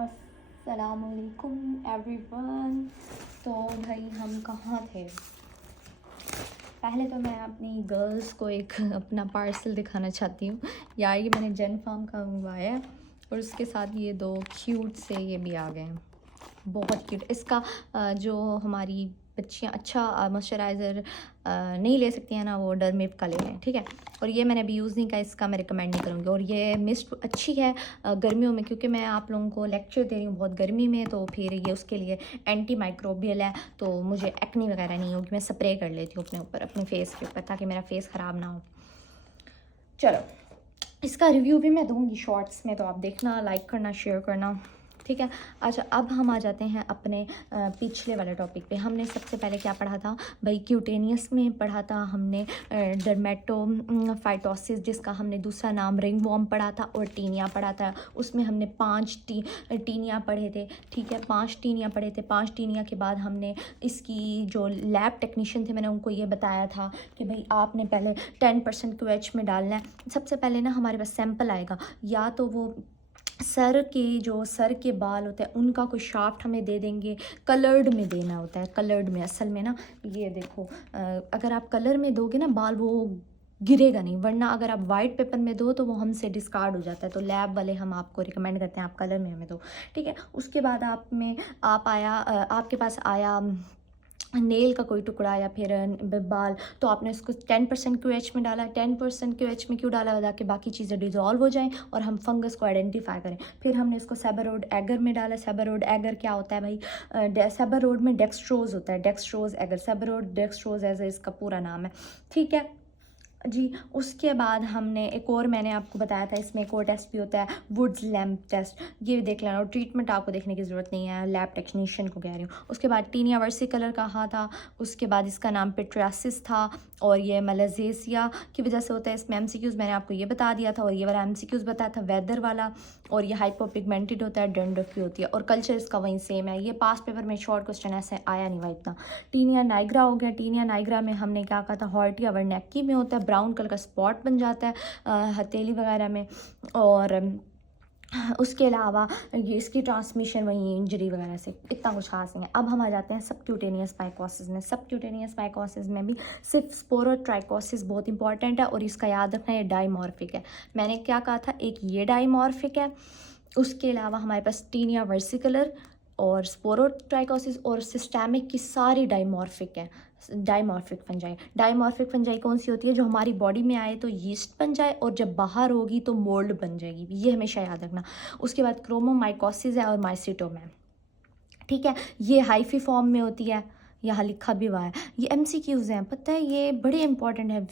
अस्सलामुअलैकुम एवरीवन। तो भाई हम कहाँ थे? पहले तो मैं अपनी गर्ल्स को एक अपना पार्सल दिखाना चाहती हूँ यार। ये मैंने जेन फार्म का मंगवाया है और उसके साथ ये दो क्यूट से ये भी आ गए हैं, बहुत क्यूट। इसका जो हमारी बच्चियाँ अच्छा मॉइस्चराइज़र नहीं ले सकती हैं ना, वो डरमेप का ले लें, ठीक है। और ये मैंने अभी यूज़ नहीं किया, इसका मैं रिकमेंड नहीं करूँगी। और ये मिस्ट अच्छी है गर्मियों में, क्योंकि मैं आप लोगों को लेक्चर दे रही हूँ बहुत गर्मी में, तो फिर ये उसके लिए एंटी माइक्रोबियल है, तो मुझे एक्नी वगैरह नहीं होगी। मैं स्प्रे कर लेती हूँ अपने ऊपर, अपने फेस के ऊपर, ताकि मेरा फेस ख़राब ना हो। चलो, इसका रिव्यू भी मैं दूँगी शॉर्ट्स में, तो आप देखना, लाइक करना, शेयर करना, ठीक है। अच्छा, अब हम आ जाते हैं अपने पिछले वाले टॉपिक पे। हमने सबसे पहले क्या पढ़ा था भाई? क्यूटेनियस में पढ़ा था हमने डर्मेटोफाइटोसिस, जिसका हमने दूसरा नाम रिंग वॉर्म पढ़ा था, और टीनिया पढ़ा था। उसमें हमने 5 टीनिया पढ़े थे, ठीक है। 5 टीनिया पढ़े थे। 5 टीनिया के बाद हमने इसकी जो लैब टेक्नीशियन थे, मैंने उनको ये बताया था कि भाई आपने पहले 10% QH में डालना है। सबसे पहले ना हमारे पास सैंपल आएगा, या तो वो सर के बाल होते हैं उनका कोई शाफ्ट हमें दे देंगे, कलर्ड में देना होता है। कलर्ड में असल में ना, ये देखो, अगर आप कलर में दोगे ना बाल, वो गिरेगा नहीं, वरना अगर आप वाइट पेपर में दो तो वो हमसे डिस्कार्ड हो जाता है। तो लैब वाले हम आपको रिकमेंड करते हैं आप कलर में हमें दो, ठीक है। उसके बाद आपके पास आया नेल का कोई टुकड़ा या फिर बाल, तो आपने उसको 10% QH में डाला। 10% QH में क्यों डाला? ताकि बाकी चीज़ें डिज़ोल्व हो जाएं और हम फंगस को आइडेंटिफाई करें। फिर हमने इसको सेबरोड एगर में डाला। सेबरोड एगर क्या होता है भाई? सेबरोड में डेक्सट्रोज होता है, डेक्सट्रोज एगर, सेबरोड डेक्सट्रोज एज इसका पूरा नाम है, ठीक है जी। उसके बाद हमने एक और, मैंने आपको बताया था इसमें एक और टेस्ट भी होता है, वुड्स लैम्प टेस्ट, ये देख लेना। और ट्रीटमेंट आपको देखने की ज़रूरत नहीं है, लैब टेक्नीशियन को कह रही हूँ। उसके बाद टीनिया वर्सिकलर कहा था। उसके बाद इसका नाम पिट्रासिस था, और ये मलेजेसिया की वजह से होता है। इसमें MCQs मैंने आपको ये बता दिया था, और ये वाला MCQs बताया था वेदर वाला। और ये हाइपोपिगमेंटेड होता है, डैंड्रफ की होती है, और कल्चर इसका वहीं सेम है। ये पास पेपर में शॉर्ट क्वेश्चन ऐसे आया नहीं हुआ इतना। टीनिया नाइग्रा हो गया। टीनिया नाइग्रा में हमने क्या कहा था? हॉर्टिया वर्नेकी में होता है, ब्राउन कलर का स्पॉट बन जाता है हथेली वगैरह में। और उसके अलावा ये इसकी ट्रांसमिशन वही इंजरी वगैरह से, इतना कुछ खास नहीं है। अब हम आ जाते हैं सबक्यूटेनियस माइकोसिस में। सबक्यूटेनियस माइकोसिस में भी सिर्फ स्पोरोट्राइकोसिस बहुत इंपॉर्टेंट है, और इसका याद रखना ये डाइमॉर्फिक है। मैंने क्या कहा था? एक ये डाइमॉर्फिक है, उसके अलावा हमारे पास टीनिया वर्सिकलर और स्पोरोट्राइकोसिस और सिस्टेमिक की सारी डाइमॉर्फिक है। डाइमॉर्फिक फंजाई कौन सी होती है? जो हमारी बॉडी में आए तो यीस्ट बन जाए, और जब बाहर होगी तो मोल्ड बन जाएगी, ये हमेशा याद रखना। उसके बाद क्रोमोमाइकोसिस है और माइसिटोम है, ठीक है। ये हाइफी फॉर्म में होती है, यहाँ लिखा भी हुआ है। ये MCQs हैं, पता है, ये बड़े इंपॉर्टेंट है।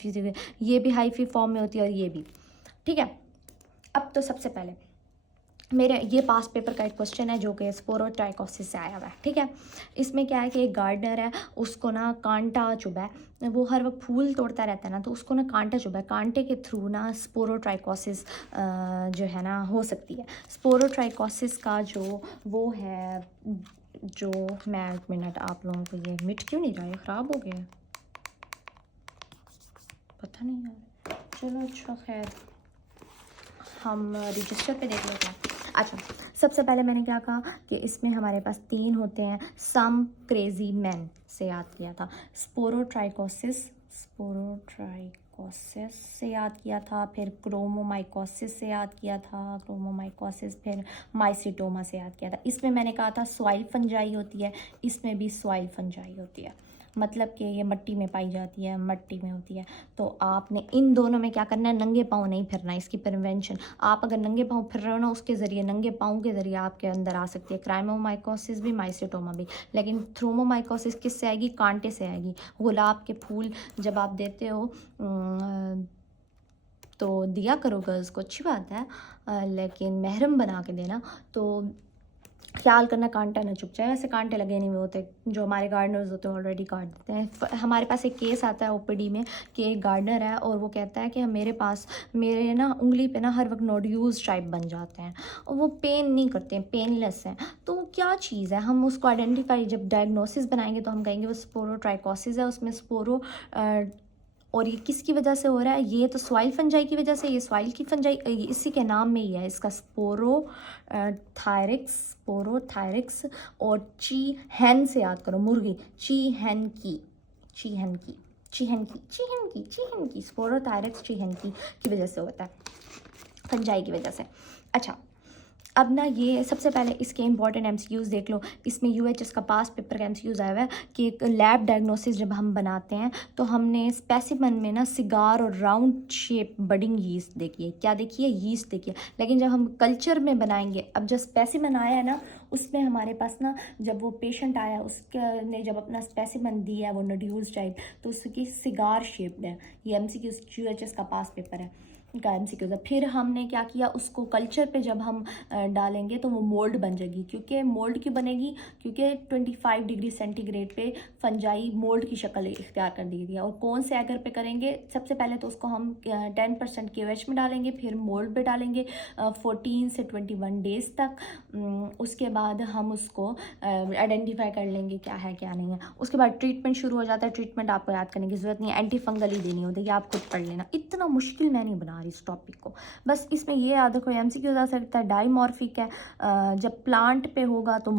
ये भी हाइफी फॉर्म में होती है, और ये भी, ठीक है। अब तो सबसे पहले मेरे ये पास पेपर का एक क्वेश्चन है जो कि स्पोरोट्राइकोसिस से आया हुआ है, ठीक है। इसमें क्या है कि एक गार्डनर है, उसको ना कांटा चुभा है, वो हर वक्त फूल तोड़ता रहता है ना, तो उसको ना कांटा चुभा है। कांटे के थ्रू ना स्पोरोट्राइकोसिस जो है ना हो सकती है। स्पोरोट्राइकोसिस का जो वो है, जो मैं एक मिनट, आप लोगों को ये मिट क्यों नहीं रहा है? ख़राब हो गया है, पता नहीं यार। चलो अच्छा, खैर हम रजिस्टर पे देख लेते हैं। अच्छा, सबसे पहले मैंने क्या कहा कि इसमें हमारे पास 3 होते हैं। सम क्रेजी मैन से याद किया था, स्पोरोट्राइकोसिस से याद किया था, फिर क्रोमोमाइकोसिस से याद किया था, फिर माइसिटोमा से याद किया था। इसमें मैंने कहा था सॉइल फंजाई होती है, इसमें भी सॉइल फंजाई होती है, मतलब कि ये मिट्टी में पाई जाती है, मिट्टी में होती है। तो आपने इन दोनों में क्या करना है? नंगे पाँव नहीं फिरना है। इसकी प्रिवेंशन, आप अगर नंगे पाँव फिर रहे हो ना, उसके ज़रिए, नंगे पाँव के ज़रिए आपके अंदर आ सकती है क्राइमोमाइकोसिस भी, माइसिटोमा भी। लेकिन थ्रोमोमाइकोसिस किससे आएगी? कांटे से आएगी। गुलाब के फूल जब आप देते हो तो दिया करो गर्ल्स को, अच्छी बात है, लेकिन महरम बना के देना। तो ख्याल करना कांटा ना चुभ जाए। वैसे कांटे लगे नहीं हुए होते, जो हमारे गार्डनर्स होते हैं ऑलरेडी काट देते हैं। हमारे पास एक केस आता है OPD में कि एक गार्डनर है, और वो कहता है कि मेरे ना उंगली पे ना हर वक्त नोड्यूल्स टाइप बन जाते हैं, और वो पेन नहीं करते हैं, पेनलेस हैं। तो वो क्या चीज़ है? हम उसको आइडेंटिफाई, जब डायग्नोसिस बनाएंगे तो हम कहेंगे वो स्पोरोट्राइकोसिस है, उसमें और ये किसकी वजह से हो रहा है? ये तो सॉइल फंजाई की वजह से, ये सॉइल की फंजाई इसी के नाम में ही है, इसका स्पोरोथायरिक्स और चीहन से याद करो, मुर्गी चीहन की स्पोरोथायरिक्स चीहन की वजह से होता है, फंजाई की वजह से। अच्छा, अब ना ये सबसे पहले इसके इंपॉर्टेंट एमसीक्यूज़ देख लो। इसमें यूएचएस का पास पेपर का एमसीक्यूज़ आया हुआ है कि एक लैब डायग्नोसिस जब हम बनाते हैं तो हमने स्पेसिमन में ना सिगार और राउंड शेप बडिंग यीस्ट देखी है। क्या देखी है? यीस्ट देखी है। लेकिन जब हम कल्चर में बनाएंगे, अब जब स्पेसिमन आया है ना, उसमें हमारे पास ना, जब वो पेशेंट आया उसके ने जब अपना स्पेसिमन दिया है, वो नोड्यूल्स टाइप, तो उसकी सिगार शेप्ड है। ये एमसीक्यूज़ यूएचएस का पास पेपर है का एमसीक्यूज़ है। फिर हमने क्या किया, उसको कल्चर पे जब हम डालेंगे तो वो मोल्ड बन जाएगी। क्योंकि मोल्ड क्यों बनेगी? क्योंकि 25 डिग्री सेंटीग्रेड पे फंजाई मोल्ड की शक्ल इख्तियार कर दी है। और कौन से एगर पे करेंगे? सबसे पहले तो उसको हम 10% KOH में डालेंगे, फिर मोल्ड पे डालेंगे 14 से 21 डेज़ तक। उसके बाद हम उसको आइडेंटिफाई कर लेंगे क्या है क्या नहीं है। उसके बाद ट्रीटमेंट शुरू हो जाता है। ट्रीटमेंट आपको याद करने की ज़रूरत नहीं है, एंटी फंगल ही देनी होती है, आप खुद पढ़ लेना। इतना मुश्किल मैं नहीं बना रही इस टॉपिक को, बस इसमें ये याद रखो एमसीक्यू आ सकता है। डाइमॉर्फिक है, जब प्लांट पे होगा तो